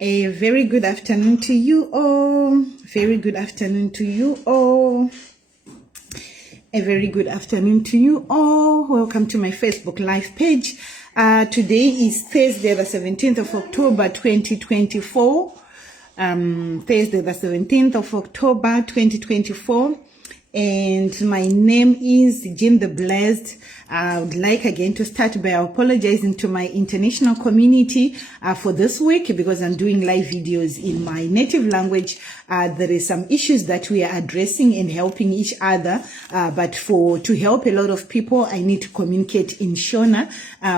A very good afternoon to you all. Very good afternoon to you all. A very good afternoon to you all. Welcome to my Facebook live page. Today is Thursday, the 17th of October, 2024. Thursday, the 17th of October, 2024. And my name is Jim the Blessed. I would like again to start by apologizing to my international community for this week because I'm doing live videos in my native language. There is some issues that we are addressing and helping each other, but to help a lot of people, I need to communicate in Shona,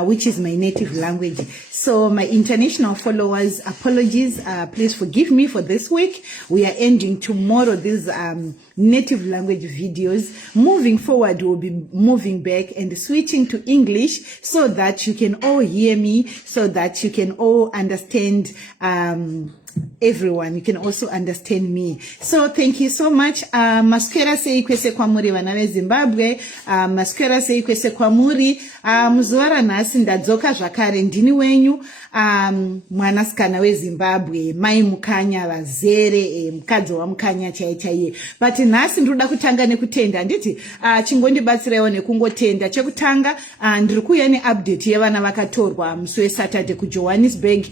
which is my native language. So my international followers, apologies. Please forgive me for this week. We are ending tomorrow these native language videos. Moving forward, we'll be moving back and switching to English so that you can all hear me, so that you can all understand everyone. You can also understand me. So thank you so much. Maskwera sei kwese kwamuri vana veZimbabwe. Maskwera sei kwese kwamuri. Muzuva nhasi ndadzoka zvakare ndini wenyu. Mwanasikana weZimbabwe, mai mukanya vazere, mukadzi wamukanya chaiye. But nhasi ndoda kutanga nekutenda. Nditi chingondibatsirewo nekungotenda. Chekutanga ndiri kuuya neupdate yevana vakatorwa musi weSaturday kuJohannesburg.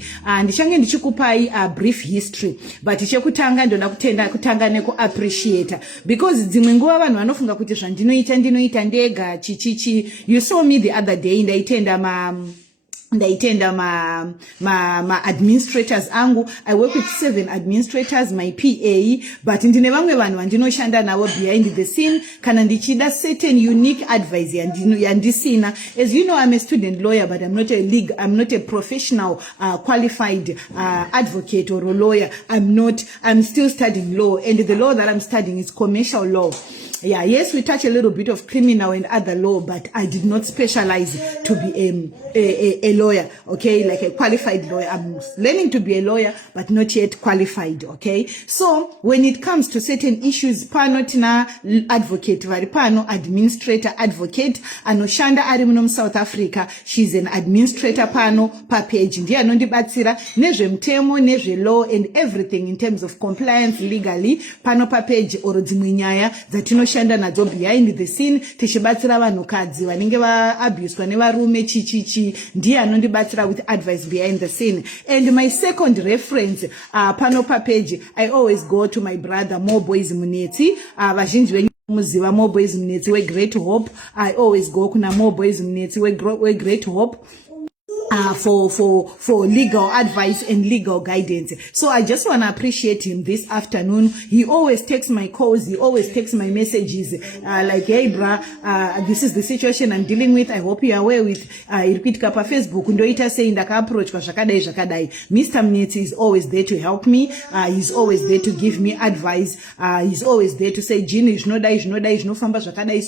Ndichange ndichikupai brief history, but chekutanga ndoda kutanga nekuappreciate, because dzimwe nguva vanhu vanofunga kuti zvandinoita ndega chichichi. You saw me the other day ndaitenda ma administrators angu. I work with 7 administrators, my PA, but ndine vamwe vanhu vandinoshanda navo behind the scene kana ndichida certain unique advice yandisina. As you know, I'm a student lawyer, but I'm not a professional qualified advocate or a lawyer. I'm still studying law, and the law that I'm studying is commercial law. Yeah, yes, we touch a little bit of criminal and other law, but I did not specialize to be a lawyer, okay, like a qualified lawyer. I'm learning to be a lawyer, but not yet qualified, okay? So when it comes to certain issues, panotina advocate, varipano administrator advocate, anoshanda ari muno South Africa, she's an administrator pano pa page. Ndiye anondibatsira nezvemutemo, nezvelaw and everything in terms of compliance legally pano pa page oro dzimwe nyaya dzatinoshanda nadzo behind the scene tichibatsira vanhukadzi vanenge vaabuswa nevarume chichichi. Ndiye anondibatsira with advice behind the scene. And my second reference pano pa page, I always go to my brother Moreboys Munetsi. Vazhinji venyu muziva Moreboys Munetsi we Great Hope. I always go kuna Moreboys Munetsi we Great Hope for legal advice and legal guidance. So I just want to appreciate him this afternoon. He always takes my calls, he always takes my messages, like, hey bra, this is the situation I'm dealing with. I hope you are aware with irikuitika pa Facebook ndoita saying ndaka approach kwa zvakadai. Mr. Munetsi is always there to help me. He's always there to give me advice. He's always there to say Jini zvinodai zvinofamba zvakadai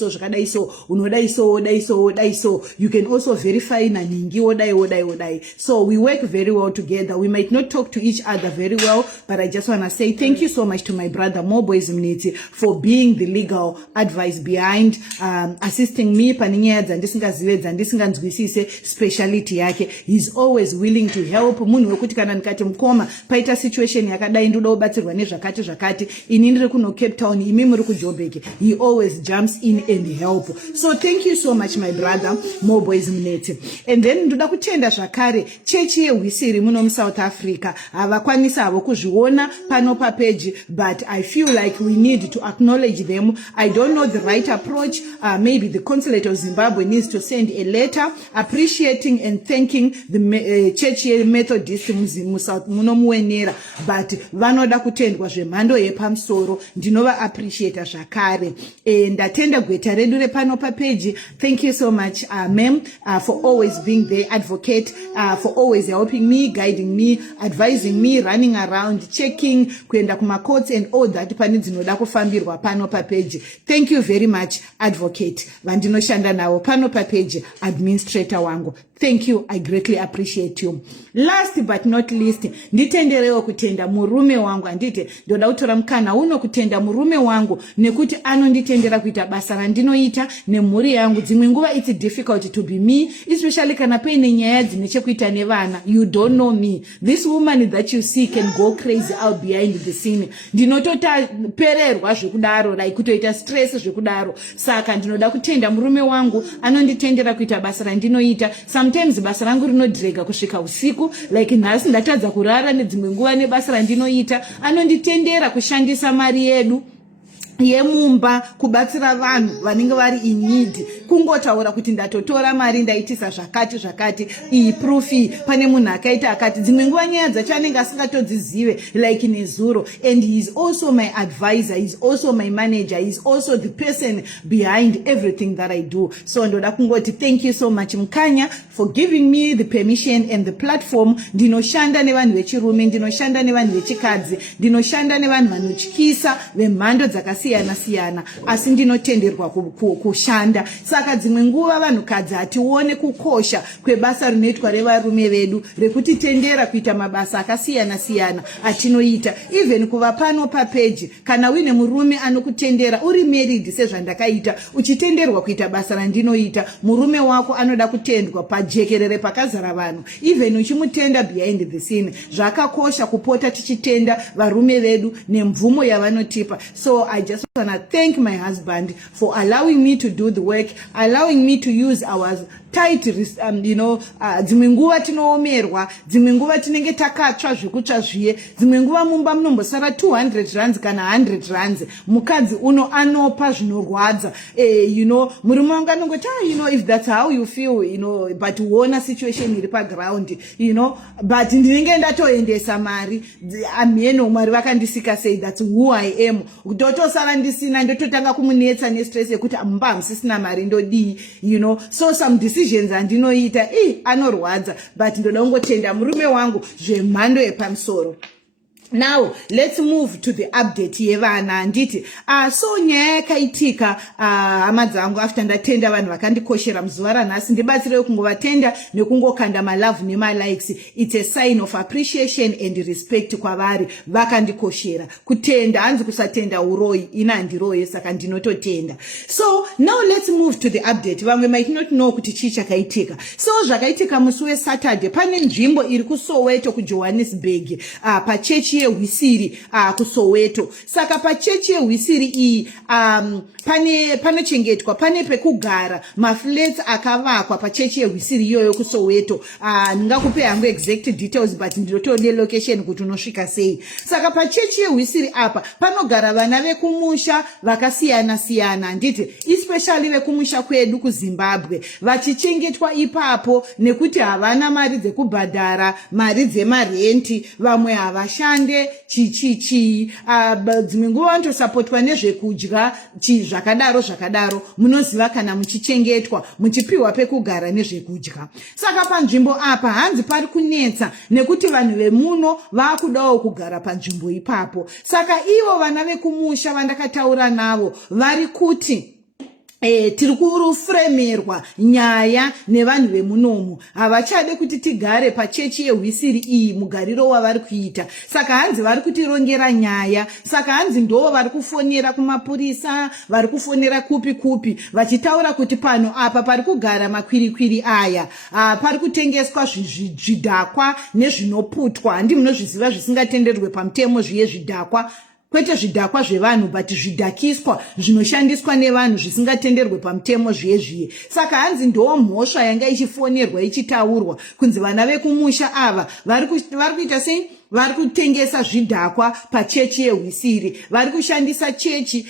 so unodai so. You can also verify na ningi odai. So we work very well together. We might not talk to each other very well, but I just want to say thank you so much to my brother Moreboys Munetsi for being the legal advice behind assisting me paninyaya dzandisingazive dzandisinganzwisise speciality yake. He's always willing to help. Munhu wekuti kana ndikati mukoma paita situation yakadai ndoda kubatsirwa nezvakati ini ndiri kuno Cape Town, imi muri kuJoburg, he always jumps in and help. So thank you so much my brother Moreboys Munetsi. And then ndoda kutenda zvakare chechi yehwisiri muno South Africa havakwanisa havo kuzviona pano pa page, but I feel like we need to acknowledge them. I don't know the right approach. Maybe the consulate of Zimbabwe needs to send a letter appreciating and thanking the church Methodist muno muenera, but vanoda kutendwa zvemhando yepamusoro. Ndinova appreciate zvakare. Ndatenda Gweta redu repano pa page. Thank you so much ma'am for always being there, advocate, for always helping me, guiding me, advising me, running around, checking, kuenda kuma courts and all that pani dzinoda kufambirwa pano pa page. Thank you very much advocate vandinoshanda nawo pano pa page, administrator wangu. Thank you. I greatly appreciate you. Last but not least, nditenderei kutenda murume wangu. Andite, ndoda kutora mukana uno kutenda murume wangu nekuti anonditendera kuita basa randinoita nemhuri yangu. Dzimwe nguva it's difficult to be me, especially kana paine nyaya dzinechekuita nevana. You don't know me. This woman that you see can go crazy out behind the scene. Ndinotota pererwa zvekudaro, like kutoita stress zvekudaro. Saka ndinoda kutenda murume wangu anonditendera kuita basa randinoita. Sometimes basa rangu rinodrega kusvika usiku, like nhasi ndatadza kurara nedzimwe nguva nebasa randinoita. Anonditendera kushandisa mari yedu yemumba kubatsira vanhu vanenge vari in need. Kungotaura kuti ndatotora mari ndaitisa zvakati iyi proof pane munhu akaita akati. Dzimwe nguva nyaya dzacho anenge asingatodzizive, like nezuro. And he is also my advisor, he is also my manager, he is also the person behind everything that I do. So ndoda kungoti thank you so much Mkanya for giving me the permission and the platform. Ndinoshanda nevanhu vechirume, ndinoshanda nevanhu vechikadzi, ndinoshanda nevanhu vanotyisa vemhando dzakasiyana, asi ndinotenderwa kushanda. Saka dzimwe nguva vanhukadzi hatione kukosha kwebasa rinoitwa revarume vedu rekutitendera kuita mabasa akasiyana atinoita. Even kuva pano papeji, kana uine murume anokutendera uri married sezvandakaita, uchitenderwa kuita basa randinoita, murume wako anoda kutendwa pajekerere pakazara vanhu. Even uchimutenda behind the scene, zvakakosha kupota tichitenda varume vedu nemvumo yavanotipa. So I just want to thank my husband for allowing me to do the work, allowing me to use our tight, dzimwe nguva tinoomerwa, dzimwe nguva tinenge takatsva zvekutsva zviye, dzimwe nguva mumba munombosara 200 rands kana 100 rands. Mukadzi uno anopa zvinorwadza. Murume wangu anongoti, if that's how you feel, but uona situation iri paground, but ndinenge ndatoendesa mari. Mwari vakandisika sei, that's who I am. Ndotosara ndisina, ndototanga kumunetsa nestress yekuti mumba hamusisina mari ndodii, so some decisions andinoita anorwadza, but ndoda kungotenda murume wangu zvemhando yepamusoro. Now let's move to the update yevana. Anditi so nyaya yakaitika hama dzangu after ndatenda vanhu vakandikoshera muzuva ranhasi. Ndibatsirewo kungovatenda nekungokanda malove nemalikes. It's a sign of appreciation and respect kwavari vakandikoshera. Kutenda hanzi kusatenda uroi, ina handiroye, saka ndinototenda. So now let's move to the update. Vamwe might not know kuti chii chakaitika. So zvakaitika musi weSaturday pane nzvimbo iri kuSoweto kuJohannesburg pachechi yehwisiri kuSoweto. Saka pachechi yehwisiri iyi panochengetwa, pane pekugara, maflats akavakwa pachechi yehwisiri iyoyo kuSoweto. Ndingakupe hangu exact details but ndinotode location kuti unosvika sei. Saka pachechi yehwisiri apa panogara vana vekumusha vakasiyana. Nditi especially vekumusha kwedu kuZimbabwe vachichengetwa ipapo nekuti havana mari dzekubhadhara, mari dzemarenti, vamwe havashande dzimwe nguva vanotosapotwa nezvekudya zvakadaro. Munoziva kana muchichengetwa muchipiwa pekugara nezvekudya. Saka panzvimbo apa hanzi pari kunetsa nekuti vanhu vemuno vakudawo kugara panzvimbo ipapo. Saka ivo vana vekumusha vandakataura navo vari kuti tiri kurufremerwa nyaya nevanhu vemunomu. Havachade kuti tigare pachechi yehwisiri iyi mugariro wavari kuita. Saka hanzi vari kutirongera nyaya. Saka hanzi ndo vari kufonera kumapurisa, vari kufonera kupi vachitaura kuti pano apa pari kugara makwirikwiri aya, pari kutengeswa zvidhakwa nezvinoputwa. Handi munozviziva zvisingatenderwe pamutemo zviye zvidhakwa, kwete zvidhakwa zvevanhu but zvidhakiswa zvinoshandiswa nevanhu zvisingatenderwe pamutemo zviye. Saka hanzi ndo mhosva yanga ichifonerwa ichitaurwa kunzi vana vekumusha ava vari kuita sei, vari kutengesa zvidhakwa pachechi yehwisiri, vari kushandisa chechi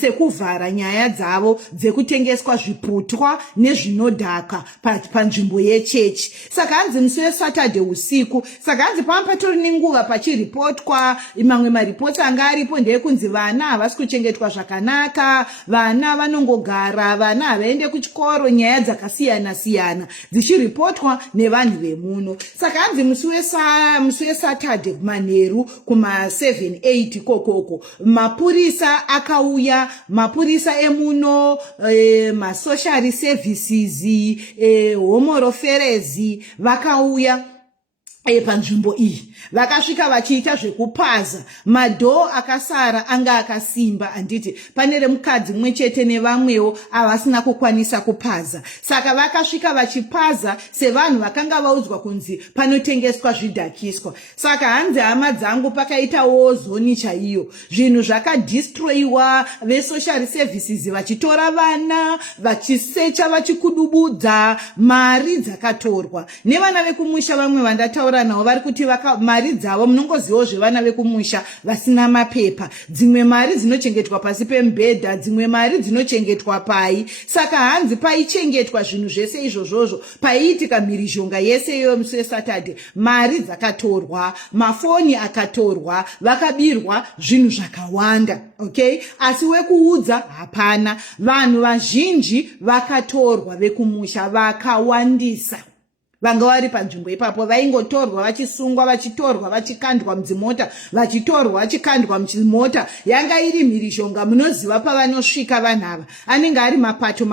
sekuvhara nyaya dzavo dzekutengeswa zviputwa nezvinodhaka panzvimbo yechechi. Saka hanzi musi weSaturday usiku, saka hanzi patori nenguva pachiripotwa. Mamwe maripoti anga aripo ndeekunzi vana havasi kuchengetwa zvakanaka, vana vanongogara, vana havaende kuchikoro, nyaya dzakasiyana dzichiripotwa nevanhu vemuno. Saka hanzi musi weSaturday Saturday manheru kuma 7-8 kokoko mapurisa akauya, mapurisa emuno, social services, home affairs vakauya panzvimbo iyi. Vakasvika vachiita zvekupaza, madhoo akasara anga akasimba, anditi pane remukadzi mumwe chete nevamwewo avasina kukwanisa kupaza. Saka vakasvika vachipaza sevanhu vakanga vaudzwa kunzi panotengeswa zvidhakiswa. Saka hanzi hama dzangu pakaitawo zoni chaiyo. Zvinhu zvakadestroyiwa, ve-social services vachitora vana, vachisecha, vachikudubudza, mari dzakatorwa. Nevana vekumusha vamwe vandataura navo vari kuti mari dzavo munongozivawo zvevana vekumusha vasina mapepa. Dzimwe mari dzinochengetwa pasi pemubhedha, dzimwe mari dzinochengetwa pai. Saka hanzi paichengetwa zvinhu zvese izvozvozvo, paiitika mhirizhonga yese iyoyo musi weSaturday, mari dzakatorwa, mafoni akatorwa, vakabirwa zvinhu zvakawanda. Okay? Asi wekuudza hapana. Vanhu vazhinji vakatorwa vekumusha, vakawandisa. Vanga vari panzvimbo ipapo vaingotorwa vachisungwa, vachitorwa vachikandwa mudzimota, vachitorwa vachikandwa muchimota. Yanga iri mhirizhonga, munoziva pavanosvika vanhu ava. Anenge ari mapato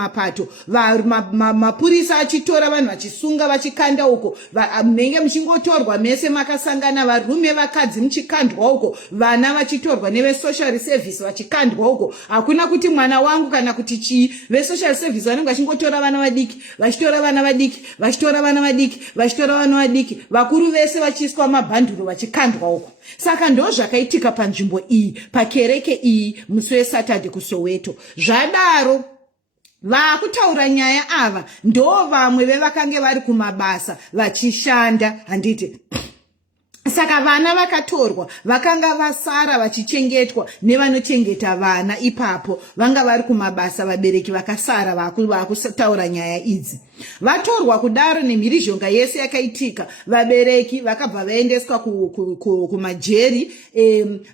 mapurisa achitora vanhu vachisunga vachikanda uko. Munenge muchingotorwa mese makasangana, varume vakadzi muchikandwa uko, vana vachitorwa neve-social service vachikandwa uko. Hakuna kuti mwana wangu kana kuti chii. Ve-social service vanenge vachingotora vana vadiki, vachitora vana vadiki, vachitora vana vadiki, vachitora vana vadiki, vakuru vese vachiiswa mabhanduru vachikandwa uko. Saka ndo zvakaitika panzvimbo iyi, pakereke iyi musi weSaturday kuSoweto. Zvadaro vakutaura nyaya ava ndo vamwe vevakange vari kumabasa vachishanda, handiti. Saka vana vakatorwa, vakanga vasara vachichengetwa nevanochengeta vana ipapo, vanga vari kumabasa, vabereki vakasara vakutaura nyaya idzi. Vatorwa kudaro nemhirizhonga yese yakaitika, vabereki vakabva vaendeswa kumajeri,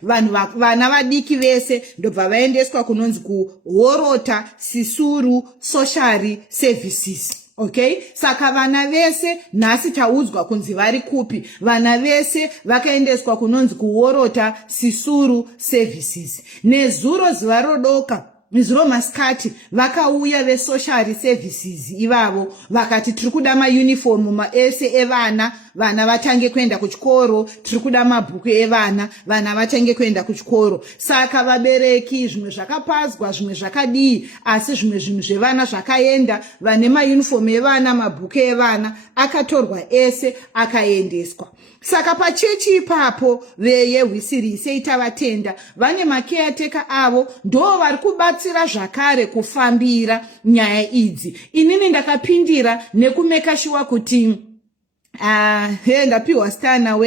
vana vadiki vese ndobva vaendeswa kunonzi kuhorota sisuru social services. Okay? Saka vana vese nhasi taudzwa kunzi vari kupi. Vana vese vakaendeswa kunonzi kuhorota sisuru services. Nezuro zuva rodoka, nezuro masikati, vakauya ve-social services ivavo vakati tiri kuda mauniform ese evana, vana vatange kuenda kuchikoro, tiri kuda mabhuku evana, vana vatange kuenda kuchikoro. Saka vabereki zvimwe zvakapadzwa, zvimwe zvakadii, asi zvimwe zvinhu zvevana zvakaenda, vane mauniform evana, mabhuku evana akatorwa ese akaendeswa. Saka pachechi ipapo veyehwisiri seita vatenda vane macaretaker avo ndo vari kubatsira zvakare kufambira nyaya idzi. Inini ndakapindira nekumekashiwa kuti ndapiwa stana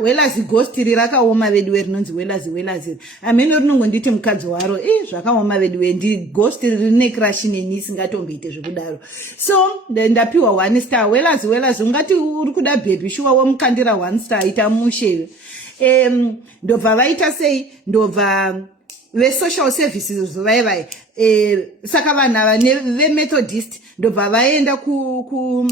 welazi ghostiri rakaoma vedu rinonzi welazi amene rinongonditi mukadzi waro zvakaoma vedu ndi ghostiri rine crush neni singatomboite zvekudaro. So ndapiwa 1 star. Welazi ungati uri kuda baby shuwa womukandira 1 star ita mushe. Ndobva vaita sei, ndobva ve-social services vaivai, saka vanhu ava ve-Methodist ndobva vaenda ku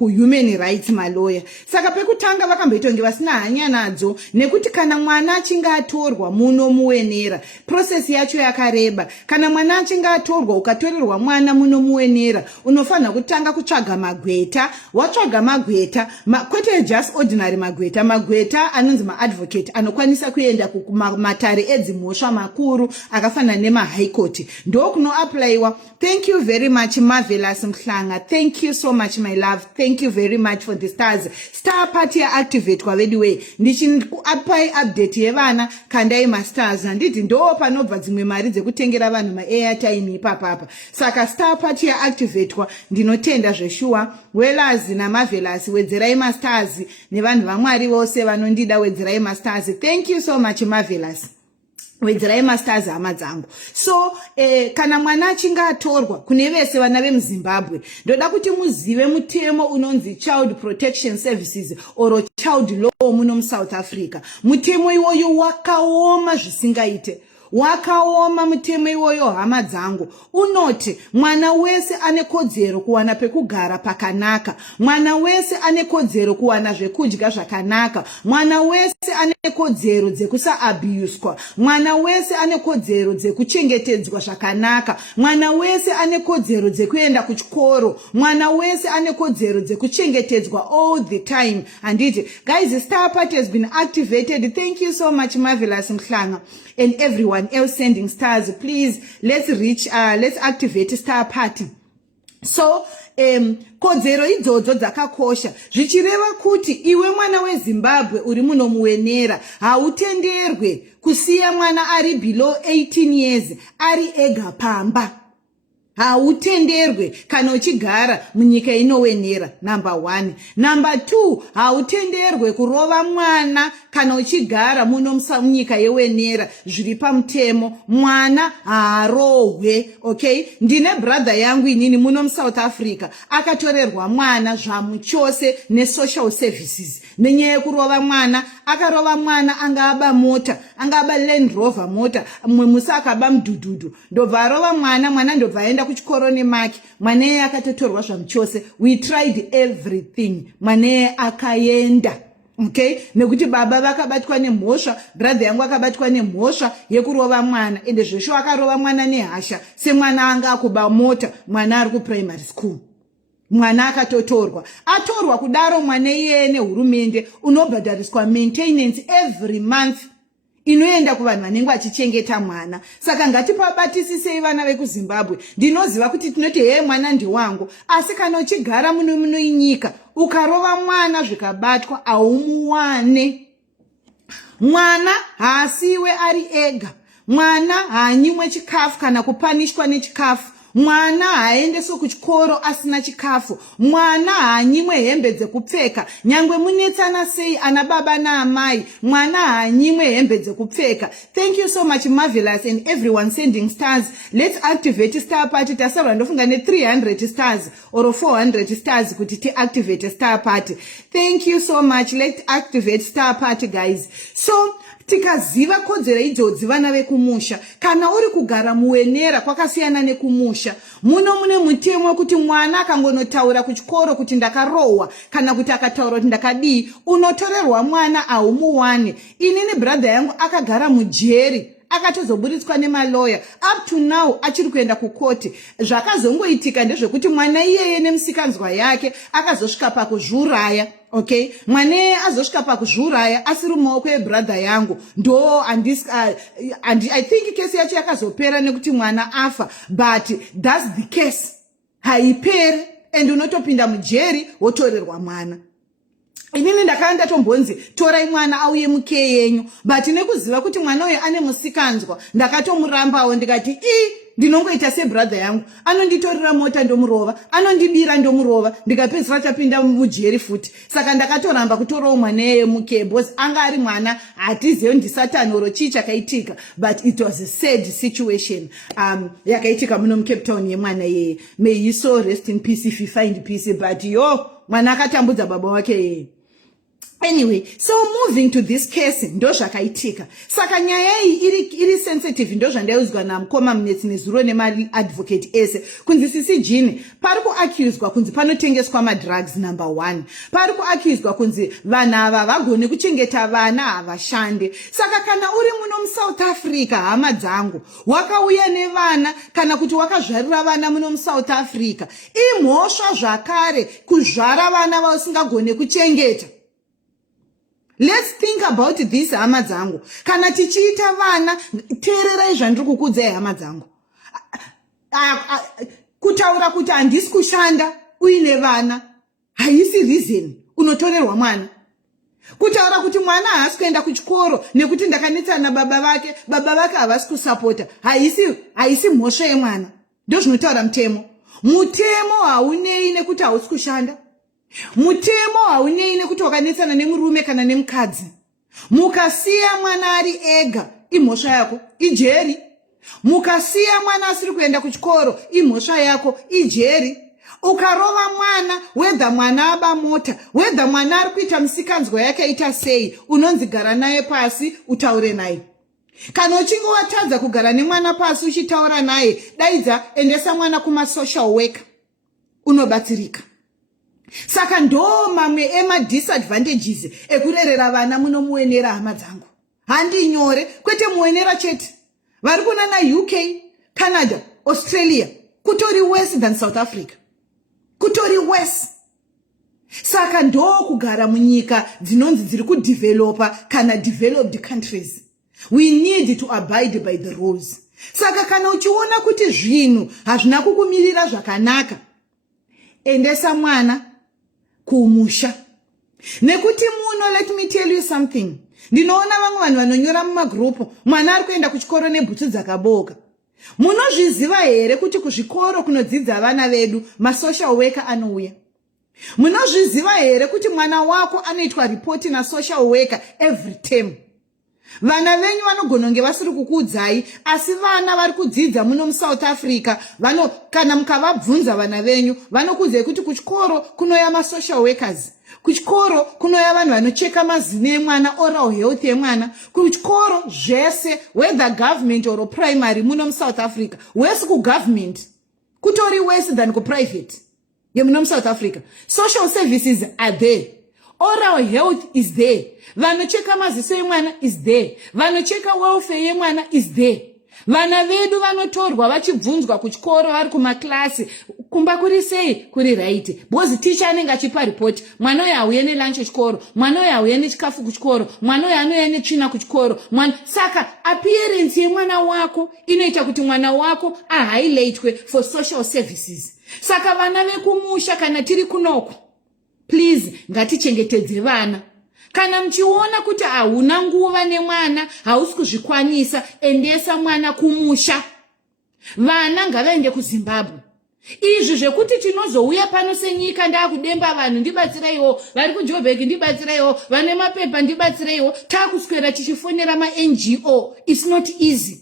human rights malawyer. Saka pekutanga vakamboitonge vasina hanya nadzo, nekuti kana mwana achinge atorwa munomuwenera, process yacho yakareba. Kana mwana achinge atorwa ukatorerwa mwana munomuwenera, unofanira kutanga kutsvaga magweta. Watsvaga magweta, kwete just ordinary magweta, magweta anonzi maadvocate anokwanisa kuenda kumatare edzimhosva makuru akafanana nema-high court, ndo kunoapplywa. Thank you very much Marvelous Mhlanga, thank you so much my love, thank you very much for the stars. Star party ya activate kwa vediwe, ndichi kuapai update yevana kandai mastars, handiti ndo panobva dzimwe mari dzekutengera vanhu ma-airtime ipapapa. Saka star party ya activate kwa ndinotenda zveshua. Welazi na Marvelous, wedzerai mastars, nevanhu vaMwari vose vanondida wedzerai mastars. Thank you so much Marvelous, wedzerai masters hama dzangu. So kana mwana achinge atorwa, kune vese vana vemuZimbabwe ndoda kuti muzive mutemo unonzi Child Protection Services or Child Law muno muSouth Africa. Mutemo iwoyo wakaoma zvisingaite. wakaoma mutemo iwoyo hama dzangu. Unoti mwana wese ane kodzero kuwana pekugara pakanaka, mwana wese ane kodzero kuwana zvekudya zvakanaka, mwana wese ane kodzero dzekusaabuswa, mwana wese ane kodzero dzekuchengetedzwa zvakanaka, mwana wese ane kodzero dzekuenda kuchikoro, mwana wese ane kodzero dzekuchengetedzwa all the time. Handiti guys, the star party has been activated. Thank you so much, Marvelous Mhlanga, and everyone else sending stars. Please, let's activate star party. So kodzero idzodzo dzakakosha, zvichireva kuti iwe mwana weZimbabwe uri muno muwenera hautenderwe kusiya mwana ari below 18 years ari ega pamba. Hautenderwe kana uchigara munyika inowenera, number 1. Number 2, hautenderwe kurova mwana kana uchigara muno munyika yewenera, zviri pamutemo. Mwana haarohwe, okay? Ndine brother yangu inini muno South Africa akatorerwa mwana zvamuchose nesocial services nenyaya yekurova mwana. Akarova mwana, angaba mota, angaba Land Rover mota, mumwe musi akaba mudhudhudhu, ndobva arova mwana ndobva aenda kuchikoro nemaki, mwana akatotorwa zvamuchose. We tried everything, mwana akaenda. Okay, nekuti baba vakabatwa nemhosva, brother yangu akabatwa nemhosva yekurova mwana, ende zvesho akarova mwana nehasha semwana anga akuba mota, mwana ari kuprimary school. Mwana akatotorwa, atorwa kudaro mwana iyeye nehurumende unobhadhariswa maintenance every month inoenda kuvanhu vanenge vachichengeta mwana. Saka ngatipabatisisei vana vekuZimbabwe. Ndinoziva kuti tinoti mwana ndiwangu, asi kana uchigara muno inyika ukarova mwana zvikabatwa haumuwane. Mwana haasiwe ari ega, mwana haanyimwe chikafu kana kupanishwa nechikafu, mwana haendeswe kuchikoro asina chikafu, mwana haanyimwe hembe dzekupfeka, nyangwe munetsana sei ana baba naamai, mwana haanyimwe hembe dzekupfeka. Thank you so much, Marvelous, and everyone sending stars. Let's activate star party. Tasarwa ndofunga ne 300 stars or 400 stars kuti ti activate star party. Thank you so much. Let's activate star party, guys. So tikaziva kodzero idzodzi vana vekumusha, kana uri kugara muwenera kwakasiyana nekumusha, muno mune mutemo wekuti mwana akangonotaura kuchikoro kuti ndakarohwa kana kuti akataura kuti ndakadii, unotorerwa mwana haumuwane. Inini brother yangu akagara mujeri akatozoburitswa nemaloya, up to now achiri kuenda kukoti. Zvakazongoitika ndezvekuti mwana iyeye nemusikanzwa yake akazosvika pakuzviuraya. Okay, mwana azosvika pakuzviuraya asiri mumaoko ebrother yangu. Ndo I think kesi yacho yakazopera nekuti mwana afa, but that's the case. Haiperi, and unotopinda mujeri wotorerwa mwana. Inini ndakaenda tombonzi torai mwana auye muke yenyu, but nekuziva kuti mwana uyu ane musikanzwa ndakatomurambawo ndikati ndinongoita sebrother yangu, anonditorera mota ndomurova, anondibira ndomurova, ndikapedzisira tapinda mujeri futi. Saka ndakatoramba kutorawo mwana yemuke, because anga ari mwana hatizivi ndisatani oro chii chakaitika, but it was a sad situation yakaitika muno muCape Town yemwana yeye. May he so rest in peace if he find peace, but mwana akatambudza baba wake yeye. Anyway, so moving to this case, ndo zvakaitika. Saka nyaya iyi iri sensitive, ndo zvandauzwa namukoma Munetsi nezuro nemali advocate ese. Kunzi sisi jini, pari kuaccuswa kunzi panotengeswa madrugs, number 1. Pari kuaccuswa kunzi vana ava vagone kuchengeta vana havashande. Saka kana uri muno South Africa, hama dzangu, wakauya nevana kana kuti wakazvarira vana muno South Africa, imhosva zvakare kuzvara vana vasingagone kuchengeta. Let's think about this, hama dzangu. Kana tichiita vana, teererai zvandiri kukudzai hama dzangu. Kutaura kuti handisi kushanda uine vana haisi reason unotorerwa mwana. Kutaura kuti mwana haasi kuenda kuchikoro nekuti ndakanetsana baba vake havasi kusapota haisi mhosva yemwana. Ndo zvinotaura mutemo. Mutemo haunei nekuti hausi kushanda. Mutemo haunei nekuti wakanetsana nemurume kana nemukadzi. Mukasiya mwana ari ega, imhosva yako, ijeri. Mukasiya mwana asiri kuenda kuchikoro, imhosva yako, ijeri. Ukarova mwana, whether mwana aba mota, whether mwana ari kuita musikanzwa yake aita sei, unonzi gara naye pasi utaure naye. Kana uchinge watadza kugara nemwana pasi uchitaura naye, daidza endesa mwana kuma social worker, unobatsirika. Saka ndo mamwe disadvantages ekurerera vana munomuenera hama dzangu. Handi nyore, kwete muenera chete. Vari kuna na UK, Canada, Australia, kutori worse than South Africa. Kutori worse. Saka ndo kugara munyika dzinonzi dziri kudevelopa kana developed countries. We need to abide by the rules. Saka kana uchiona kuti zvinhu hazvina kukumirira zvakanaka, endesa mwana kumusha. Nekuti muno, let me tell you something. Ndinoona vamwe vanhu vanonyora mumagrupu, mwana ari kuenda kuchikoro nebhutsu dzakaboka. Munozviziva here kuti kuzvikoro kunodzidza vana vedu masocial worker anouya? Munozviziva here kuti mwana wako anoitwa report nasocial worker every term? Vana venyu vanogona kunge vasiri kukuudzai, asi vana vari kudzidza muno muSouth Africa, kana mukavabvunza vana venyu, vanokuudzai kuti kuchikoro kunoya masocial workers. Kuchikoro kunoya vanhu vanocheka mazino emwana, oral health yemwana. Kuchikoro zvese, whether government or primary muno muSouth Africa, wese kugovernment kutori worse than kuprivate yemuno muSouth Africa. Social services are there. Oral health is there. Vanocheka maziso yemwana is there. Vanocheka welfare yemwana is there. Vana vedu vanotorwa vachibvunzwa kuchikoro vari kumaklasi, kumba kuri sei, kuri right. Because teacher anenge achipa report, mwana uyu auye nelunch kuchikoro, mwana uyu auye nechikafu kuchikoro, mwana uyu anouya netsvina kuchikoro. Saka appearance yemwana wako inoita kuti mwana wako ahighlightwe for social services. Saka vana vekumusha kana tiri kunoko, please ngatichengetedze vana. Kana mchiona kuti hauna nguva nemwana, hausi kuzvikwanisa, endesa mwana kumusha. Vana ngavaende kuZimbabwe. Izvi zvekuti tinozouya pano senyika ndakudemba vanhu ndibatsiraiwo, vari kuJoburg ndibatsiraiwo, vane mapepa ndibatsiraiwo, takuswera tichifonera maNGO. It's not easy.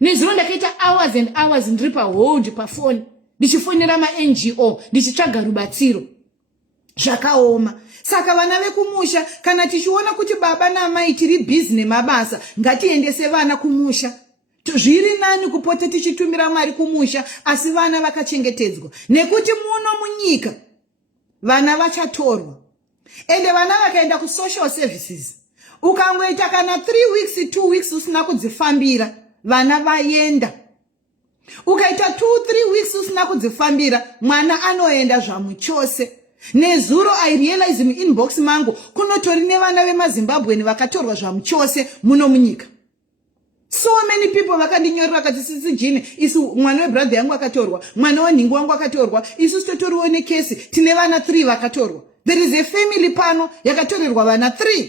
Nezuro ndakaita hours and hours ndiri pahold pafoni ndichifonera maNGO ndichitsvaga rubatsiro. Zvakaoma. Saka vana vekumusha, kana tichiona kuti baba namai tiri busy nemabasa, ngatiendese vana kumusha. Zviri nani kupota tichitumira Mwari kumusha, asi vana vakachengetedzwa. Nekuti muno munyika vana vachatorwa. Ende vana vakaenda ku social services, ukangoita kana 3 weeks 2 weeks usina kudzifambira, vana vaenda. Ukaita 2-3 weeks usina kudzifambira, mwana anoenda zvamuchose. Nezuro I realize mu inbox mangu kunotori nevana veMaZimbabweans vakatorwa zvamuchose muno munyika. So many people vakandinyorera kuti sisi jini, isu mwana webrother yangu akatorwa, mwana wanhingi wangu akatorwa, isu totoriwo nekesi tine vana 3 vakatorwa. There is a family pano yakatorerwa vana 3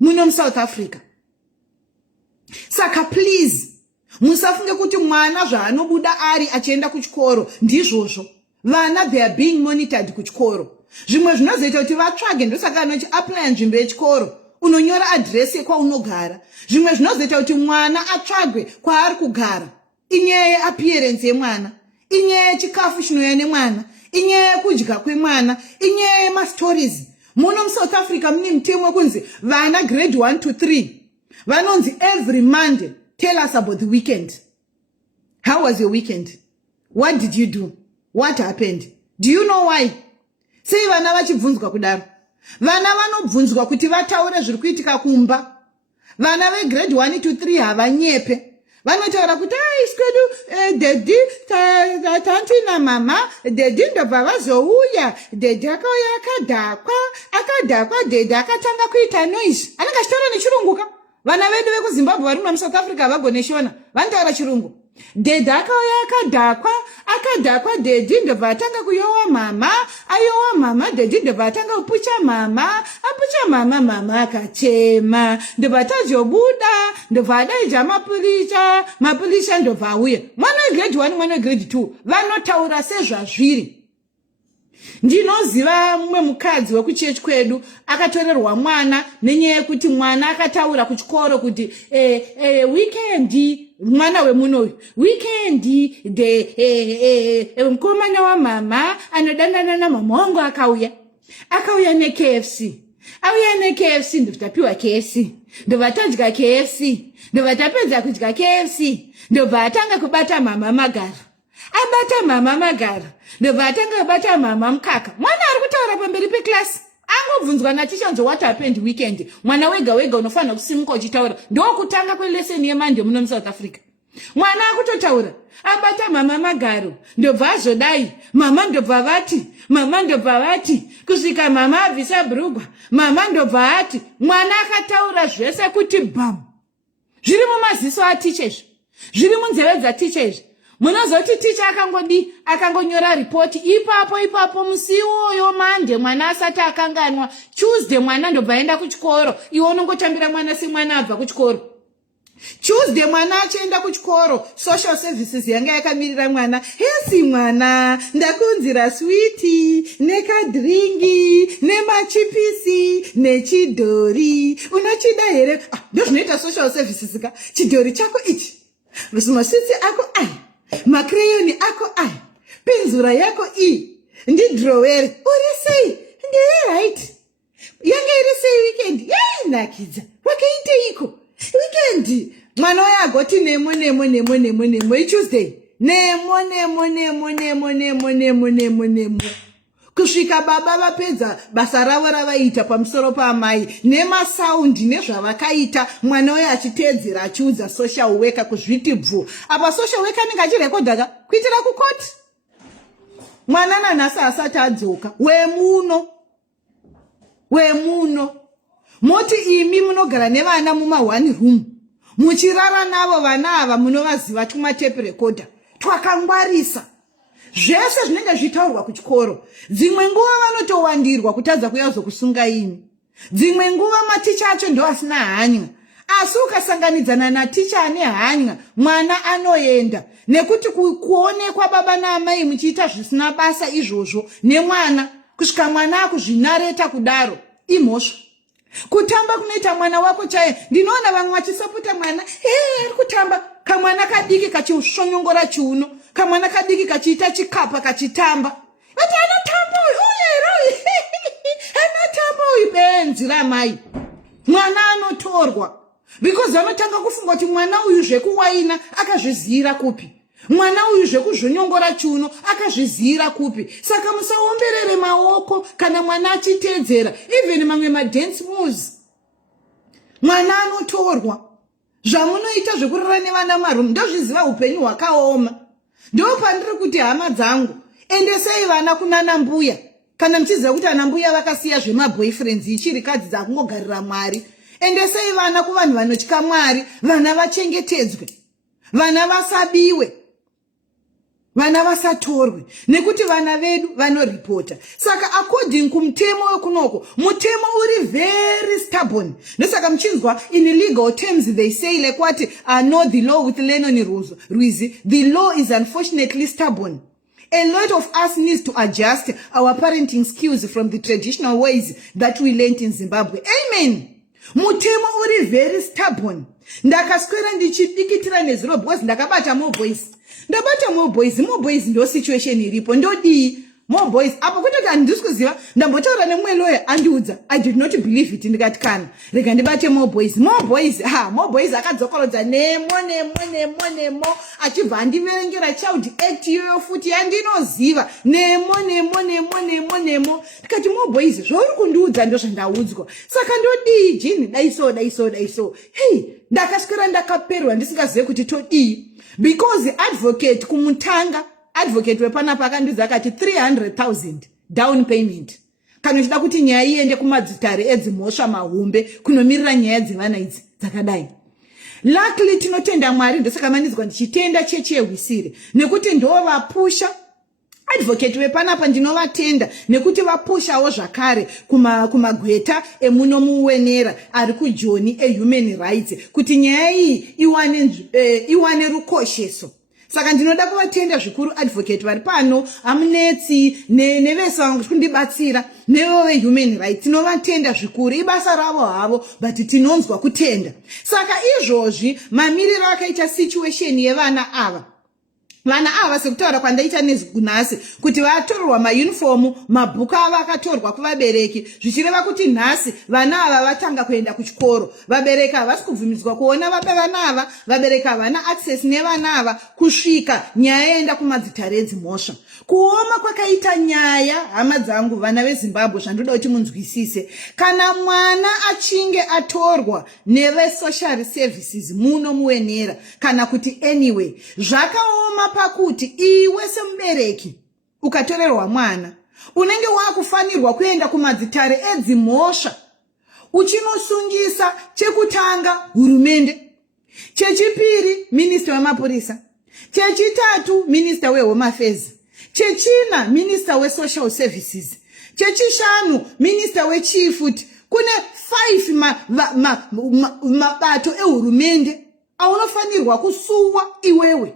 muno muSouth Africa. Saka please, musafunge kuti mwana zvaanobuda ari achienda kuchikoro ndizvozvo. Vana they are being monitored kuchikoro. Zvimwe zvinozoita kuti vatsvage, ndosaka anochiapply nzvimbo yechikoro, unonyora address kwaunogara. Zvimwe zvinozoita kuti mwana atsvagwe kwaari kugara. Inyaya yeappearance yemwana, inyaya yechikafu chinouya nemwana, inyaya yekudya kwemwana, inyaya yemastories. Muno muSouth Africa mune mutemo wekunzi vana grade 1 to 3 vanonzi every Monday tell us about the weekend. How was your weekend? What did you do? What happened? Do you know why? Sei vana vachibvunzwa kudaro. Vana vanobvunzwa kuti vataure zviri kuitika kumba. Vana vegrade 1 to 3 havanyepe. Vanotaura kuti iskwedu dedi tanti na mama, dedi ndobva vazouya, dedi akauya akadhakwa, dedi akatanga kuita noise. Anenge achitaura nechirungu. Vana vedu vekuZimbabwe vari muSouth Africa havagone shona, vanotaura chirungu. Dedi akauya akadhakwa, dedi ndobva atanga kuyowa mama, ayowa mama, dedi ndobva atanga kupucha mama, apucha mama, mama akachema, ndobva tazobuda, ndobva adaidza mapulisha ndobva auya. Mwana wegrade 1, mwana wegrade 2 vanotaura sezvazviri. Ndinoziva mumwe mukadzi wekuchechi kwedu akatorerwa mwana nenyaya yekuti mwana akataura kuchikoro kuti weekend mwana wemunoyu weekend mukomana wamama anodandana namama wangu akauya neKFC. auya neKFC ndotapiwa KFC ndobva tadya KFC ndobva tapedza kudya KFC ndobva atanga kubata mama magara abata mama magara ndobva atanga kubata mama mukaka. Mwana ari kutaura pamberi peklasi angobvunzwa naticha nzo what happened weekend. Mwana wega wega unofanira kusimuka uchitaura ndokutanga kweleseni yeMonday muno muSouth Africa. Mwana akutotaura abata mama magaro ndobva azodai mama ndobva vati mama ndobva vati kusvika mama abvisa bhurugwa mama ndobva ati. Mwana akataura zvese kuti bam. Zviri mumaziso aticha izvi, zviri munzeve dzaticha izvi. Munozoti ticha akangonyora ripoti ipapo musi uyo Monday mwana asati akanganwa. Tuesday mwana ndobva aenda kuchikoro. Iwe unongotambira mwana semwana abva kuchikoro. Tuesday mwana achienda kuchikoro, social services yanga yakamirira mwana. Hesi mwana, ndakunzira switi, nekadringi, nemachipisi, nechidhori. Unachida here? Ndozvinoita social services ka. Chidhori chako ichi. Maswiti ako ai. Makrayoni ako ai. Penzura yako i. Ndidroweri. Uri sei? Ndiye right. Yanga iri sei weekend? Yai nakidza. Wakaite iko. Weekend mwana waya agoti nemo Tuesday nemo kusvika baba vapedza basa ravo ravaita pamusoro pamai nemasaundi nezvavakaita. Mwana waya achiteedzera achiudza social worker kuzviti bvu. Apa social worker anenge achirekodha kuitira kukoti. Mwana nanhasi asati adzoka. Wemuno moti imi munogara nevana muma1 room muchirara navo vana ava munovaziva tumatepi rekodha twakangwarisa zvese zvinenge zvitaurwa kuchikoro. Dzimwe nguva vanotowandirwa kutadza kuyazokusunga imi. Dzimwe nguva maticha acho ndo asina hanya, asi ukasanganidzana naticha ane hanya mwana anoenda. Nekuti kuonekwa baba naamai muchiita zvisina basa izvozvo nemwana kusvika mwana akuzvinareta kudaro imhosva. Kutamba kunoita mwana wako chaye. Ndinoona vamwe vachisapota mwana ari kutamba kamwana kadiki kachishonyongora chiuno, kamwana kadiki kachiita chikapa kachitamba. Vati anotamba uyu anotamba uyu benzi ramai. Mwana anotorwa because vanotanga kufunga kuti mwana uyu zvekuwaina akazvizira kupi, mwana uyu zvekuzvonyongora chiuno akazvizira kupi. Saka musaomberere maoko kana mwana achiteedzera even mamwe madance moves. Mwana anotorwa. Zvamunoita zvekurara nevana marume ndozviziva upenyu hwakaoma. Ndo pandiri kuti hama dzangu endesei vana kunana mbuya. Kana muchiziva kuti ana mbuya vakasiya zvemaboyfriends ichiri kadzi dzakungogarira Mwari. Endesei vana kuvanhu vanotya Mwari. Vana vachengetedzwe, vana vasabiwe, vana vasatorwe, nekuti vana vedu vanoripota. Saka according kumutemo wekunoko, mutemo uri very stubborn. Nesaka mchinzwa in legal terms they say like what know the law with Lennon Ruizi. The law is unfortunately stubborn. A lot of us needs to adjust our parenting skills from the traditional ways that we learned in Zimbabwe. Amen. Mutemo uri very stubborn. Ndakaswera ndichidikitira nezero boys ndakabata more boys. Ndabata more boys ndo situation iripo ndodi more boys apo kutoti andisikuziva ndambotaura nemwe lawyer andiudza I did not believe it ndikati kana rega ndibate more boys akadzokorodza nemo achibva andiverengera child act yoyo futi yandinoziva nemo ndikati more boys zvauri kundiudza ndo zvandaudzwa. Saka ndodi jini daiso hey ndakaswera ndakaperwa ndisingazive kuti todi because advocate kumutanga advocate wepanapa akandidza akati 300,000 down payment kana uchida kuti nyaya iende kumadzitare edzimhosva mahombe kunomirira nyaya dzevana idzi dzakadai. Luckily tinotenda Mwari ndosaka manidzwa ndichitenda chechi yehwisiri nekuti ndo vapusha advocate wepanapa ndinovatenda nekuti vapushawo zvakare kumagweta emuno muwenera ari kujoni ehuman rights kuti nyaya iyi iwane rukosheso. Saka ndinoda kuvatenda zvikuru advocate vari pano Munetsi nevese kundibatsira nevo vehuman rights tinovatenda zvikuru ibasa ravo havo but tinonzwa kutenda. Saka izvozvi mamiriro akaita situation yevana ava Vana ava sekutaura kwandaita nhasi kuti vatorerwa mauniform, mabhuku ava akatorwa kuvabereki, zvichireva kuti nhasi vana ava vatanga kuenda kuchikoro. Vabereki havasi kubvumidzwa kuona vape vana ava, vabereki havana access nevana ava kusvika nyaya yenda kumadzitare edzimhosva. Kuoma kwakaita nyaya, hama dzangu vana veZimbabwe, zvandoda kuti munzwisise. Kana mwana achinge atorwa neve social services muno muwenera, kana kuti anyway, zvakaoma pakuti iwe semubereki ukatorerwa mwana, unenge wakufanirwa kuenda kumadzitare edzimhosva uchinosungisa chekutanga hurumende, chechipiri minista wemapurisa, chechitatu minista wehome affairs, chechina minista wesocial services, chechishanu minista wechifuti. Kune 5 mabato ehurumende aunofanirwa kusuwa iwewe.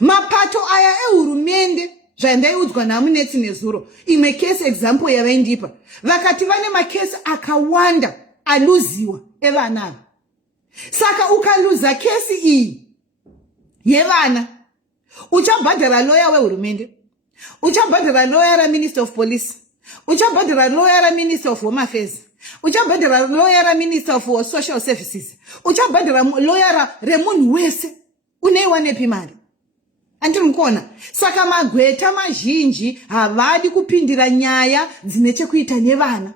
Mapato aya ehurumende zvandaiudzwa naMunetsi nezuro, imwe case example yavaindipa, vakati vane makesi akawanda aluziwa evana ava. Saka ukaluza kesi iyi yevana, uchabhadhara lawyer wehurumende, uchabhadhara lawyer minister of police, uchabhadhara lawyer minister of home affairs, uchabhadhara lawyer minister of social services, uchabhadhara lawyer remunhu wese, uneiwa nepi mari? Andiri mukona. Saka magweta mazhinji havadi kupindira nyaya dzine chekuita nevana.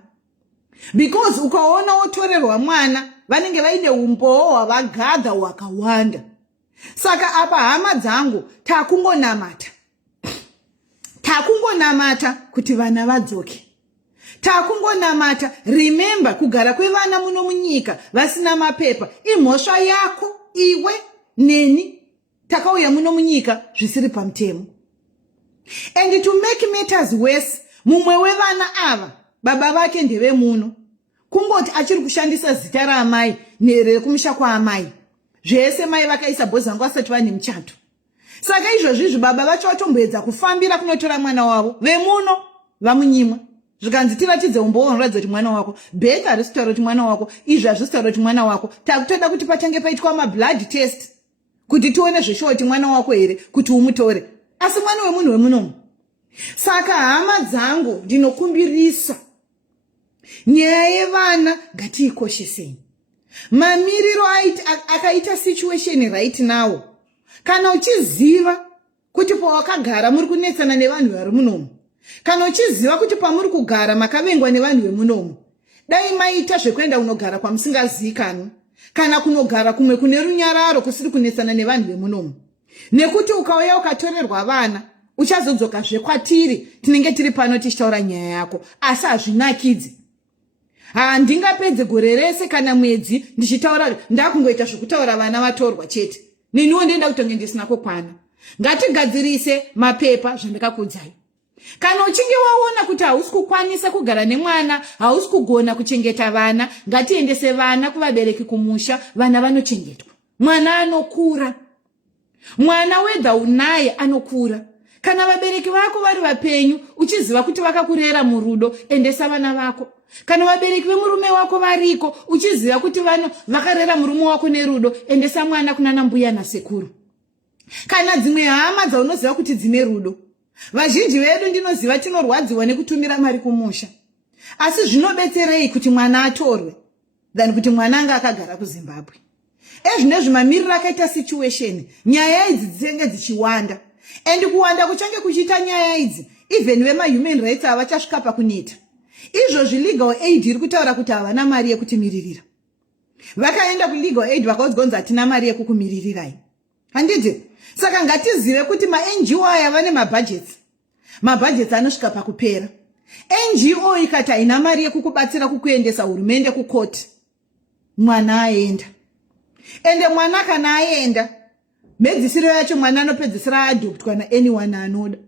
Because ukaona wotorerwa mwana, vanenge vaine umbowo hwavagadha hwakawanda. Saka apa hama dzangu, takungonamata kuti vana vadzoke. Takungonamata, remember kugara kwevana muno munyika vasina mapepa imhosva yako iwe neni takauya muno munyika zvisiri pamutemo. And to make matters worse, mumwe wevana ava baba vake ndeve muno, kungoti achiri kushandisa zita raamai nerekumusha kwaamai, zvese mai vakaisa bhozangu vasati vane muchato. Saka izvozvizvi baba vacho vatomboedza kufambira kunotora mwana wavo, vemuno vamunyimwa. Zvikanzi tiratidze umbowo unoratidza kuti mwana wako, bheka harisi kutaura kuti mwana wako, izvi hazvisi kutaura kuti mwana wako. Takutoda kuti patange paitwa mablood test kuti tione zveshuwa kuti mwana wako here kuti umutore. Asi mwana wemunhu wemunomu. Saka hama dzangu ndinokumbirisa, nyaya yevana ngatiikoshesei. Mamiriro akaita situation right now, kana uchiziva kuti pawakagara muri kunetsana nevanhu vari munomu, kana uchiziva kuti pamuri kugara makavengwa nevanhu vemunomu, dai maita zvekuenda unogara kwamusingazikanwa, kana kunogara kumwe kune runyararo kusiri kunetsana nevanhu vemunomu. Nekuti ukauya ukatorerwa vana, uchazodzoka zvekwatiri tinenge tiri pano tichitaura nyaya yako, asi hazvinakidzi. Handingapedze gore rese kana mwedzi ndichitaura ndakungoita zvekutaura vana vatorwa chete. Neniwo ndenda kutonge ndisina kukwana. Ngatigadzirise mapepa zvandakakuudzai. Kana uchinge waona kuti hausi kukwanisa kugara nemwana, hausi kugona kuchengeta vana, ngatiendese vana kuvabereki kumusha, vana vanochengetwa. Mwana anokura. Mwana wedha unaye anokura. Kana vabereki vako vari vapenyu, uchiziva kuti vakakurera murudo, endesa vana vako. Kana vabereki vemurume wako variko, uchiziva kuti vakarera murume wako nerudo, endesa mwana kunana mbuya nasekuru. Kana dzimwe hama dzaunoziva kuti dzine rudo, vazhinji vedu ndinoziva tinorwadziwa nekutumira mari kumusha. Asi zvinobetserei kuti mwana atorwe than kuti mwana anga akagara kuZimbabwe. Ezvinezvi mamiriro akaita situation, nyaya idzi dzenge dzichiwanda. And kuwanda kuchange kuchiita nyaya idzi, even vema-human rights havachasvika pakuneta. Izvozvi legal aid iri kutaura kuti havana mari yekutimiririra. Vakaenda kulegal aid vakaudzwa hatina mari yekukumiririrai. Handiti? Saka ngatizive kuti ma-NGO aya vane mabudgets. Mabudgets anosvika pakupera. NGO ikati haina mari yekukubatsira kukuendesa hurumende kukoti, mwana aenda. Ende mwana kana aenda, medzisiro yacho mwana anopedzisira adoptwa na anyone anoda.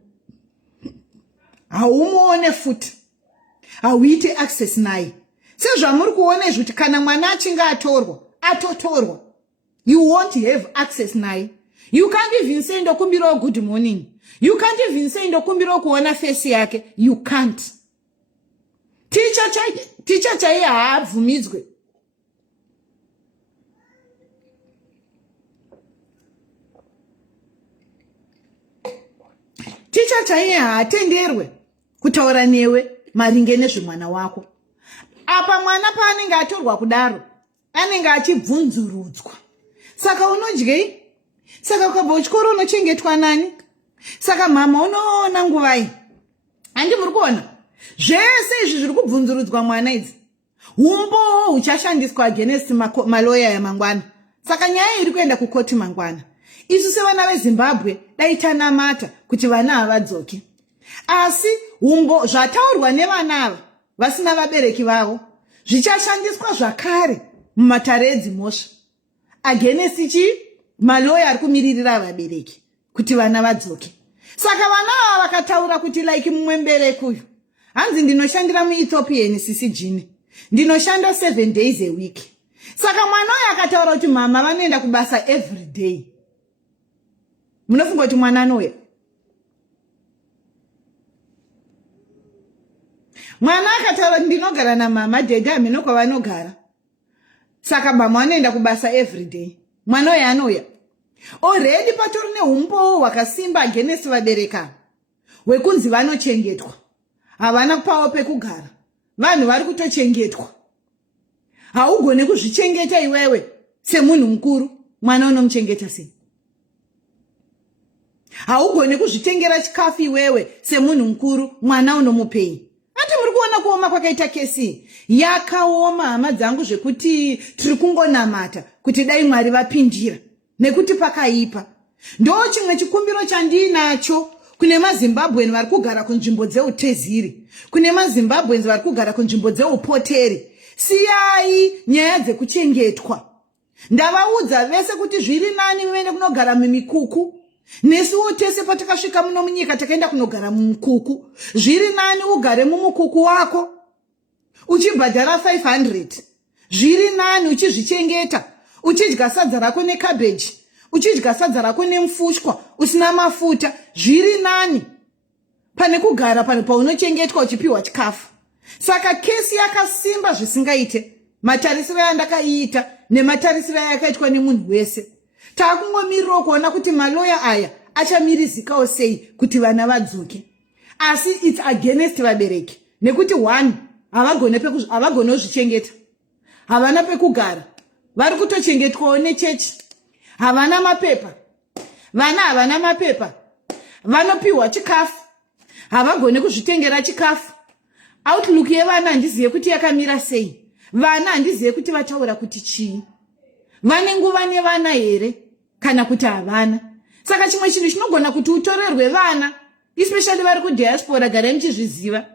Haumuone futi. Hauite access naye. Sezvamuri kuona izvi kuti kana mwana achinge atorwa, atotorwa, you won't have access naye. You can't even say ndokumbira good morning. You can't even say ndokumbira kuona face yake. You can't. Teacher chai haabvumidzwe. ticha chaiye haatenderwe kutaura newe maringe nezvemwana wako. Apa mwana paanenge atorwa kudaro anenge achibvunzurudzwa. Saka unodyei? Saka ukabva kuchikoro unochengetwa nani? Saka mama unoona nguvai. Handi muri kuona zvese izvi zviri kubvunzurudzwa mwana idzi umbo huchashandiswa against maloya yamangwana. Saka nyaya iri kuenda kukoti mangwana. Isu sevana veZimbabwe dai tanamata kuti vana havadzoke. Asi umbo zvataurwa nevana ava vasina vabereki vavo zvichashandiswa zvakare mumatare edzimhosva against chi maloya ari kumiririra vabereki kuti vana vadzoke. Saka vana ava vakataura kuti like mumwe mubereki uyu hanzi ndinoshandira muEthiopian CCG ndinoshanda 7 days a week. Saka mwana uyu akataura kuti mama vanoenda kubasa every day. Munofunga kuti mwana anoya? Mwana akataura kuti ndinogara namama daddy hameno kwavanogara. Saka mama vanoenda kubasa every day. Mwana uyu anoya? Already patori neumbo hwakasimba against vabereka hwekunzi vanochengetwa. Havana kupawo pekugara. Vanhu vari kutochengetwa. Haugone kuzvichengeta iwewe semunhu mukuru, mwana unomuchengeta sei? Haugone kuzvitengera chikafu iwewe semunhu mukuru, mwana unomupei? Ati muri kuona kuoma kwakaita kesi yakaoma hama dzangu zvekuti tiri kungonamata kuti dai Mwari vapindira nekuti pakaipa. Ndo chimwe chikumbiro chandinacho kune maZimbabweans vari kugara kunzvimbo dzeuteziri, kune maZimbabweans vari kugara kunzvimbo dzeupoteri. Siyai nyaya dzekuchengetwa. Ndavaudza vese kuti zviri nani muende kunogara mumikuku. Nesuwo tese patakasvika muno munyika takaenda kunogara mumukuku. Zviri nani ugare mumukuku wako uchibhadhara 500. Zviri nani uchizvichengeta, uchidya sadza rako necabbage, uchidya sadza rako nemufushwa usina mafuta. Zviri nani pane kugara pano paunochengetwa uchipiwa chikafu. Saka kesi yakasimba zvisingaite. Matarisiro yandakaiita nematarisiro yakaitwa nemunhu wese. Takungomirira kuona kuti maloya aya achamirizikawo sei kuti vana vadzoke. Asi it's against vabereki nekuti one havagone kuzvichengeta. Havana pekugara. Vari kutochengetwawo nechechi. Havana mapepa. Vana havana mapepa. Vanopiwa chikafu. Havagone kuzvitengera chikafu. Outlook yevana handizive kuti yakamira sei. Vana handizive kuti vataura kuti chii. Vane nguva nevana here kana kuti havana. Saka chimwe chinhu chinogona kuti utorerwe vana, especially vari kudiaspora, garai muchizviziva.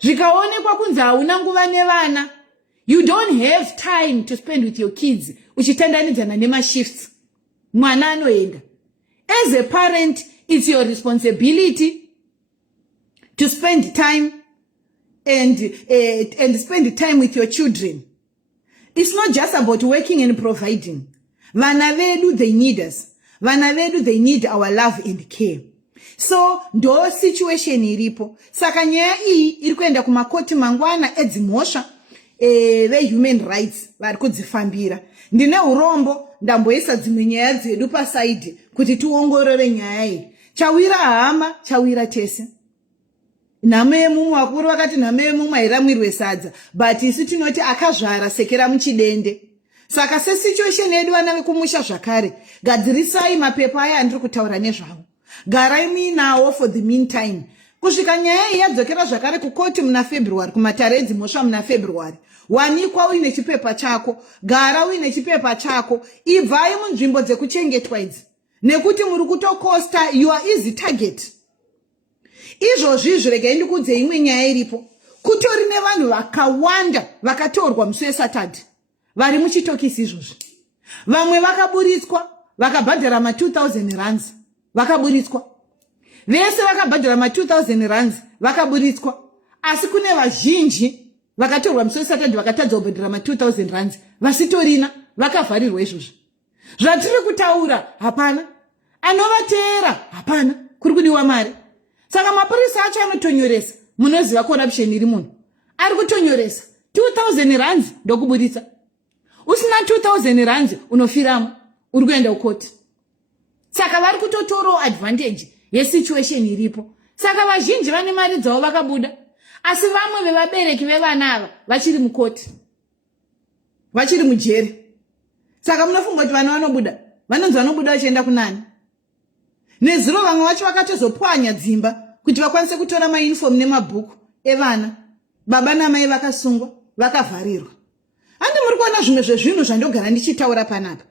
Zvikaonekwa kunzi hauna nguva nevana, you don't have time to spend with your kids uchitandanidzana nemashifts. Mwana anoenda. As a parent, it's your responsibility to spend time and spend time with your children. It's not just about working and providing. Vana vedu, they need us. Vana vedu, they need our love and care. So, ndo situation iripo. Saka nyaya iyi iri kuenda kumakoti mangwana edzimhosva human rights vari kudzifambira. Ndine urombo ndamboisa dzimwe nyaya dzedu pasaidi kuti tiongorore nyaya iyi. Chawira hama, chawira tese. Nhamo yemumwe vakuru vakati nhamo yemumwe hairamwirwe sadza, but isu tinoti akazvara sekera muchidende. Saka sesituation yedu vana vekumusha zvakare, gadzirisai mapepa aya andiri kutaura nezvavo. Garai muinawo for the meantime. Kusvika nyaya iyi yadzokera zvakare kukoti muna February, kumatare edzimhosva muna February. Wanikwa uine chipepa chako, gara uine chipepa chako, ibvai munzvimbo dzekuchengetwa idzi. Nekuti muri kutokosta, you are easy target. Izvozvi regai ndikudze imwe nyaya iripo. Kutori nevanhu vakawanda vakatorwa musi weSaturday vari muchitokisi izvozvi. Vamwe vakaburitswa vakabhadhara ma2000 rands vakaburitswa. Vese vakabhadhara ma2000 rands vakaburitswa. Asi kune vazhinji vakatorwa musi weSaturday vakatadza kubhadhara ma2000 rands vasitorina vakavharirwa izvozvi. Zvatiri kutaura hapana, anovateera hapana, kuri kudiwa mari. Saka mapurisa acho anotonyoresa, munoziva corruption iri munhu. Ari kutonyoresa 2000 rands ndokuburitsa. Usina 2000 rands unofiramo, uri kuenda kukoti. Saka vari kutotorawo advantage yesituation iripo. Saka vazhinji vane mari dzavo vakabuda. Asi vamwe vevabereki vevana ava vachiri mukoti. Vachiri mujeri. Saka munofunga kuti vana vanobuda. Vanonzi vanobuda vachienda kunani. Nezuro vamwe vacho vakatozopwanya dzimba kuti vakwanise kutora mauniform nemabhuku evana. Baba namai vakasungwa, vakavharirwa. Handi muri kuona zvimwe zvezvinhu zvandogara ndichitaura panapa.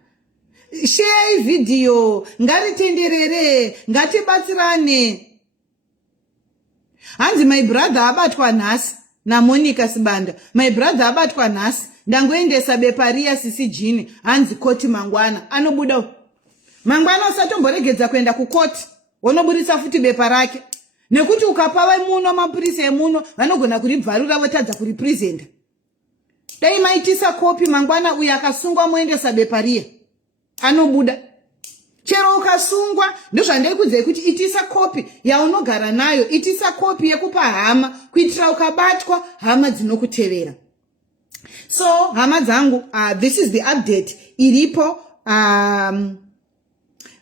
Share video, ngatitenderere, ngatibatsirane. Hanzi my brother abatwa nhasi naMonica Sibanda. My brother abatwa nhasi ndangoendesa bepa riya sisi jini. Hanzi koti mangwana anobuda. Mangwana usatomboregedza kuenda kukoti. Wonoburitsa futi bepa rake. Nekuti ukapa muno mapurisi emuno vanogona kuribvarura votadza kuripresenta. Dai maitisa kopi mangwana uya akasungwa moendesa bepa riya. Anobuda. Chero ukasungwa ndozvandaikudzai kuti itisa kopi yaunogara nayo, itisa kopi yekupa hama kuitira ukabatwa hama dzinokutevera. So hama dzangu, this is the update iripo.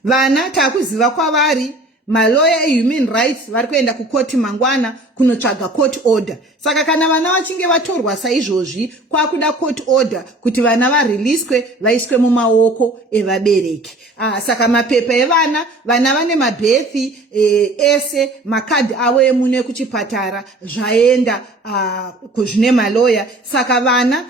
Vana takuziva kwavari maloya ehuman rights vari kuenda kukoti mangwana kunotsvaga court order. Saka kana vana vachinge vatorwa saizvozvi kwakuda court order kuti vana vareleaswe vaiswe mumaoko evabereki. Saka mapepa evana, vana vane mabhethi ese, makadhi avo emune kuchipatara zvaenda kuzvine maloya. Saka vana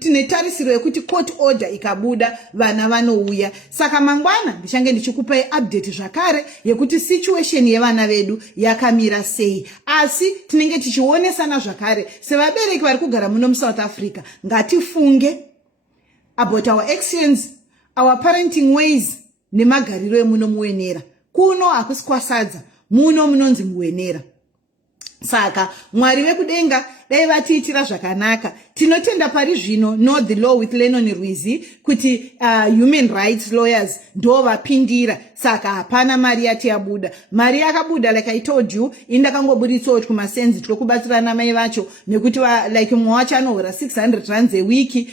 tine tarisiro yekuti court order ikabuda vana vanouya. Saka mangwana ndichange ndichikupai update zvakare yekuti situation yevana vedu yakamira sei. Asi tinenge tichionesana zvakare sevabereki vari kugara muno muSouth Africa, ngatifunge about our actions, our parenting ways nemagariro emuno muwenera. Kuno hakusi kwasadza, muno munonzi muwenera. Saka Mwari vekudenga dai vatiitira zvakanaka. Tinotenda pari zvino know the law with Lennon Rwizi kuti human rights lawyers ndo vapindira. Saka hapana mari yati yabuda. Mari yakabuda like I told you, indakangoburitsawo kumasenzi tinokubatsirana mai vacho nekuti like mumwe wacho anohora 600 rands a week.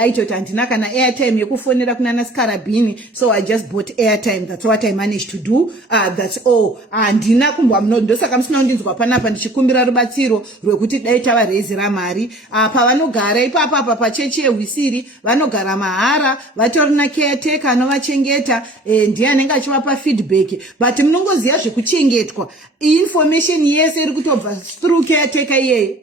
Aitoti handina kana airtime yekufonera kunana Skarabini, so I just bought airtime. That's what I managed to do. That's all. Handina kumbwa ndosaka musina kundinzwa panapa ndichikumbira rubatsiro rwekuti dai tavarezera mari. Pavanogara ipapa pachechi yehwisiri vanogara mahara, vatorina caretaker anovachengeta, ndiye anenge achivapa feedback. But munongoziva zvekuchengetwa information yese iri kutobva through caretaker iyeye,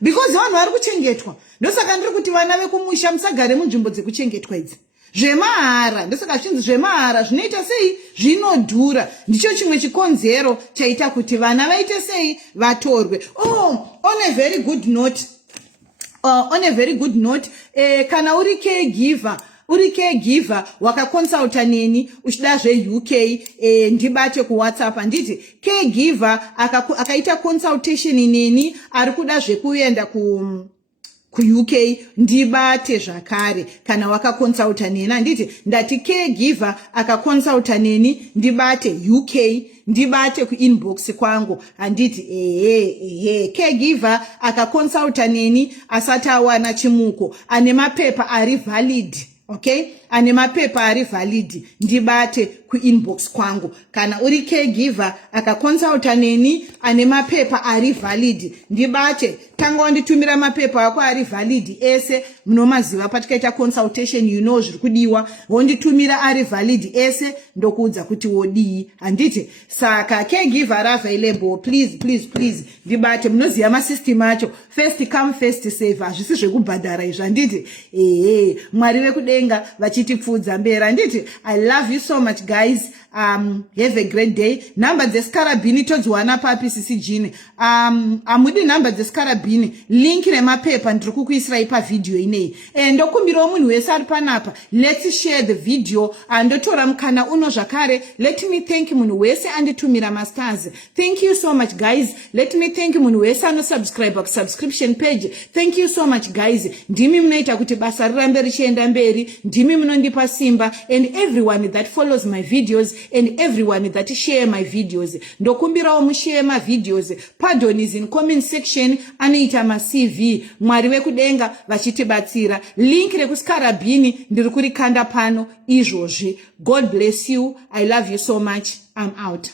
because vanhu vari kuchengetwa. Ndosaka ndiri kuti vana vekumusha musagare munzvimbo dzekuchengetwa idzi zvemahara. Ndosaka zvinzi zvemahara zvinoita sei zvinodhura. Ndicho chimwe chikonzero chaita kuti vana vaite sei vatorwe. On a very good note, kana uri caregiver wakakonsulta neni uchida zveUK, ndibate kuWhatsApp anditi caregiver akaita consultation neni ari kuda zvekuenda kuUK ndibate zvakare. Kana wakakonsulta neni anditi ndati caregiver akakonsulta neni ndibate UK, ndibate kuinbox kwangu anditi caregiver akakonsulta neni asati awana chimuko, ane mapepa ari valid. Okay, ane mapepa ari valid ndibate kuinbox kwangu. Kana uri caregiver akakonsulta neni ane mapepa ari valid ndibate, tanga wanditumira mapepa ako ari valid ese, munomaziva patikaita consultation you know zviri kudiwa, wonditumira ari valid ese ndokuudza kuti wodii handiti. Saka caregiver are available, please ndibate. Munoziva masystem acho, first come first serve, hazvisi zvekubhadhara izvo handiti. Mwari vekudenga vachitipfudza mbera handiti. I love you so much guys. Have a great day. Number dzeskarabhini todziwana papi sisi jini. Amudi number dzeskarabhini, link nemapepa ndiri kukuisirai pavideo inei. Ndokumbirawo munhu wese ari panapa, let's share the video. Ndotora mukana uno zvakare. Let me thank munhu wese anditumira masters. Thank you so much guys. Let me thank munhu wese anosubscribe subscription page. Thank you so much guys. Ndimi munoita kuti basa rirambe richienda mberi, ndimi munondipa simba, and everyone that follows my videos and everyone that share my videos. Ndokumbirawo mushare my videos. Pardon is in comment section, anoita ma CV. Mwari vekudenga vachitibatsira. Link rekuskarabhini ndiri kurikanda pano izvozvi. God bless you. I love you so much. I'm out.